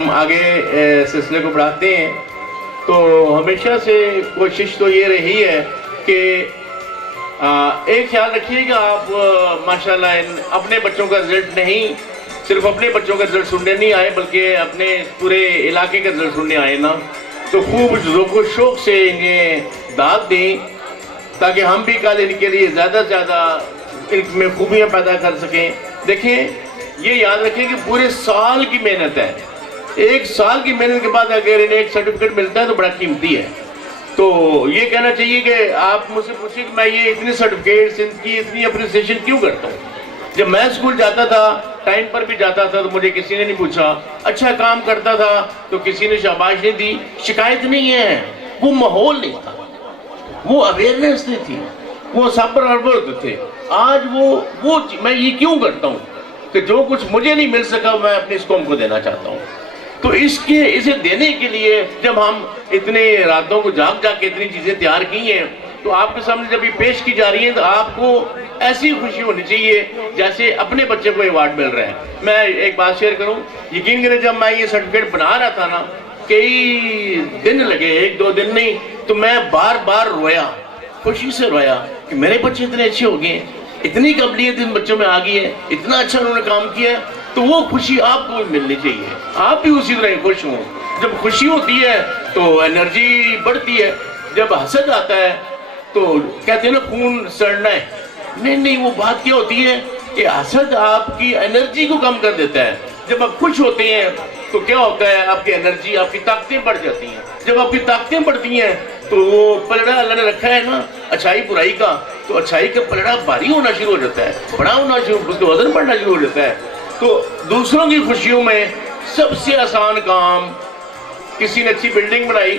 ہم آگے سلسلے کو بڑھاتے ہیں تو ہمیشہ سے کوشش تو یہ رہی ہے کہ ایک خیال رکھیے کہ آپ ماشاءاللہ اپنے بچوں کا رزلٹ نہیں صرف اپنے بچوں کا رزلٹ سننے نہیں آئے بلکہ اپنے پورے علاقے کا رزلٹ سننے آئے نا، تو خوب ذوق و شوق سے انہیں داد دیں تاکہ ہم بھی کل ان کے لیے زیادہ سے زیادہ ان میں خوبیاں پیدا کر سکیں۔ دیکھیں، یہ یاد رکھیں کہ پورے سال کی محنت ہے، ایک سال کی محنت کے بعد اگر انہیں ایک سرٹیفکیٹ ملتا ہے تو بڑا قیمتی ہے۔ تو یہ کہنا چاہیے کہ آپ مجھ سے پوچھیں کہ میں یہ اتنی سرٹیفکیٹس ان کی اتنی اپریسیشن کیوں کرتا ہوں؟ جب میں اسکول جاتا تھا، ٹائم پر بھی جاتا تھا تو مجھے کسی نے نہیں پوچھا، اچھا کام کرتا تھا تو کسی نے شاباش نہیں دی، شکایت نہیں ہے، وہ ماحول نہیں تھا، وہ اویئرنیس نہیں تھی، وہ سب برابر ہوتے تھے۔ آج وہ میں یہ کیوں کرتا ہوں کہ جو کچھ مجھے نہیں مل سکا میں اپنی اس قوم کو دینا چاہتا ہوں۔ تو اسے دینے کے لیے جب ہم اتنے راتوں کو جاگ کے اتنی چیزیں تیار کی ہیں تو آپ کے سامنے جب یہ پیش کی جا رہی ہیں تو آپ کو ایسی خوشی ہونی چاہیے جیسے اپنے بچے کو ایوارڈ مل رہا ہے۔ میں ایک بات شیئر کروں، یقین کریں جب میں یہ سرٹیفکیٹ بنا رہا تھا نا، کئی دن لگے، ایک دو دن نہیں، تو میں بار بار رویا، خوشی سے رویا کہ میرے بچے اتنے اچھے ہو گئے ہیں، اتنی قابلیت ان بچوں میں آ گئی ہے، اتنا اچھا انہوں نے کام کیا ہے۔ تو وہ خوشی آپ کو بھی ملنی چاہیے، آپ بھی اسی طرح خوش ہوں۔ جب خوشی ہوتی ہے تو انرجی بڑھتی ہے، جب حسد آتا ہے تو کہتے ہیں نا خون سڑنا ہے، نہیں وہ بات کیا ہوتی ہے کہ حسد آپ کی انرجی کو کم کر دیتا ہے۔ جب آپ خوش ہوتے ہیں تو کیا ہوتا ہے، آپ کی انرجی، آپ کی طاقتیں بڑھ جاتی ہیں۔ جب آپ کی طاقتیں بڑھتی ہیں تو وہ پلڑا اللہ نے رکھا ہے نا اچھائی برائی کا، تو اچھائی کا پلڑا بھاری ہونا شروع ہو جاتا ہے، بڑا ہونا شروع، اس کا وزن بڑھنا شروع ہو جاتا ہے۔ تو دوسروں کی خوشیوں میں سب سے آسان کام، کسی نے اچھی بلڈنگ بنائی،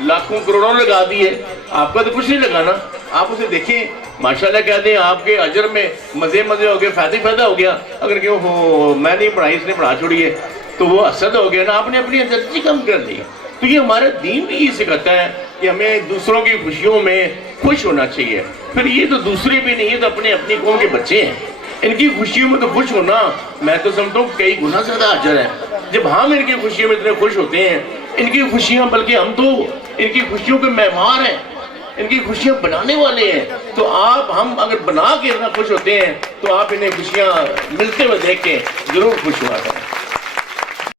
لاکھوں کروڑوں لگا دیے، آپ کا تو کچھ نہیں لگا نا، آپ اسے دیکھیں، ماشاءاللہ کہتے ہیں آپ کے اجر میں مزے ہو گئے، فائدہ ہو گیا۔ اگر کہ میں نہیں پڑھائی، اس نے پڑھا چھوڑی ہے، تو وہ حسد ہو گیا نا، آپ نے اپنی انرجی کم کر دی۔ تو یہ ہمارا دین بھی یہ سکھاتا ہے کہ ہمیں دوسروں کی خوشیوں میں خوش ہونا چاہیے۔ پھر یہ تو دوسرے بھی نہیں، یہ تو اپنی قوم کے بچے ہیں، ان کی خوشیوں میں تو خوش ہونا میں تو سمجھتا ہوں کئی گنا زیادہ اجر ہے۔ جب ہم ان کی خوشیوں میں اتنے خوش ہوتے ہیں، ان کی خوشیاں، بلکہ ہم تو ان کی خوشیوں کے معمار ہیں، ان کی خوشیاں بنانے والے ہیں، تو ہم اگر بنا کے اتنا خوش ہوتے ہیں تو آپ انہیں خوشیاں ملتے ہوئے دیکھ کے ضرور خوش ہوا کریں۔